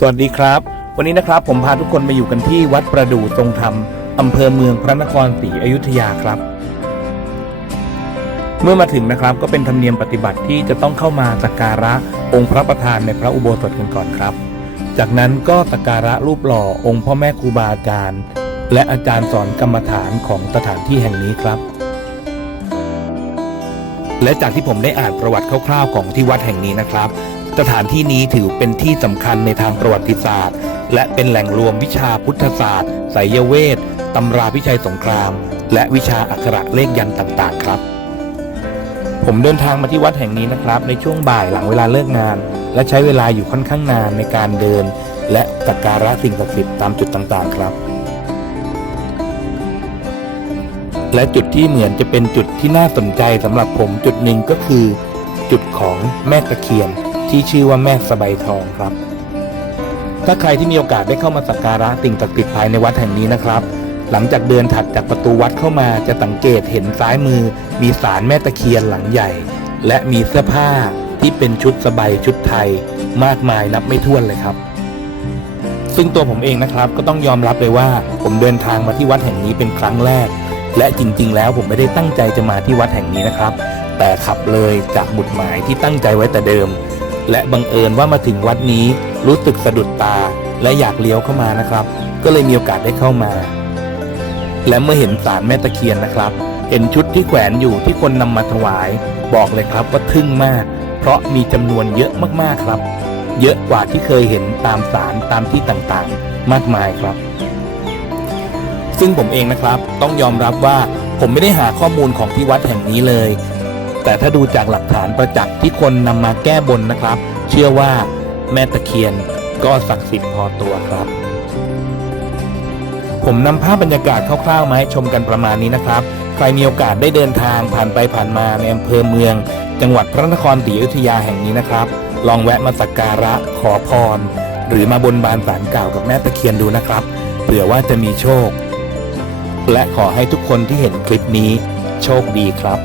สวัสดีครับ วันนี้นะครับผมพาทุกคนมาอยู่กันที่วัดประดู่ทรงธรรมอำเภอเมืองพระนครศรีอยุธยาครับ เมื่อมาถึงนะครับก็เป็นธรรมเนียมปฏิบัติที่จะต้องเข้ามาสักการะองค์พระประธานในพระอุโบสถกันก่อนครับ จากนั้นก็สักการะรูปหล่อองค์พ่อแม่ครูบาอาจารย์ และอาจารย์สอนกรรมฐานของสถานที่แห่งนี้ครับ และจากที่ผมได้อ่านประวัติคร่าวๆของที่วัดแห่งนี้นะครับ สถานที่นี้ถือเป็นที่สำคัญในทางประวัติศาสตร์ และเป็นแหล่งรวมวิชาพุทธศาสตร์ไสยเวทตำราพิชัยสงคราม และวิชาอักขระเลขยันต์ต่างๆ ครับ ผมเดินทางมาที่วัดแห่งนี้นะครับ ในช่วงบ่ายหลังเวลาเลิกงาน และใช้เวลาอยู่ค่อนข้างนานในการเดิน และสักการะสิ่งศักดิ์สิทธิ์ตามจุดต่างๆ ครับ และจุดที่เหมือนจะเป็นจุดที่น่าสนใจสำหรับผมจุดหนึ่งก็คือ จุดของแม่ตะเคียน ที่ชื่อว่าแม่สะใบทองครับ ถ้าใครที่มีโอกาสได้เข้ามาสักการะสิ่งศักดิ์สิทธิ์ภายในวัดแห่งนี้นะครับ หลังจากเดินถัดจากประตูวัดเข้ามาจะสังเกตเห็นซ้ายมือ มีศาลแม่ตะเคียนหลังใหญ่ และมีเสื้อผ้าที่เป็นชุดสบายชุดไทย มากมายนับไม่ถ้วนเลยครับ ซึ่งตัวผมเองนะครับก็ต้องยอมรับเลยว่า ผมเดินทางมาที่วัดแห่งนี้เป็นครั้งแรก และจริง ๆ แล้วผมไม่ได้ตั้งใจจะมาที่วัดแห่งนี้นะครับ แต่ขับเลยจากบุดหมายที่ตั้งใจไว้แต่เดิม และบังเอิญว่ามาถึงวัดนี้รู้สึกสะดุดตา และอยากเลี้ยวเข้ามานะครับ ก็เลยมีโอกาสได้เข้ามา และเมื่อเห็นสารแม่ตะเคียนนะครับ เห็นชุดที่แขวนอยู่ที่คนนำมาถวาย บอกเลยครับว่าทึ่งมาก เพราะมีจำนวนเยอะมากๆครับ เยอะกว่าที่เคยเห็นตามสารตามที่ต่างๆ มากมายครับ ซึ่งผมเองนะครับ ต้องยอมรับว่าผมไม่ได้หาข้อมูลของที่วัดแห่งนี้เลย แต่ถ้าดูจากหลักฐานประจักษ์ที่คนนำมาแก้บนนะครับ เชื่อว่าแม่ตะเคียนก็ศักดิ์สิทธิ์พอตัวครับ ผมนำภาพบรรยากาศคร่าวๆมาให้ชมกันประมาณนี้นะครับ ใครมีโอกาสได้เดินทางผ่านไปผ่านมาในอำเภอเมือง จังหวัดพระนครศรีอยุธยาแห่งนี้นะครับ ลองแวะมาสักการะขอพร หรือมาบนบานสารกล่าวกับแม่ตะเคียนดูนะครับเผื่อว่าจะมีโชค และขอให้ทุกคนที่เห็นคลิปนี้ โชคดีครับ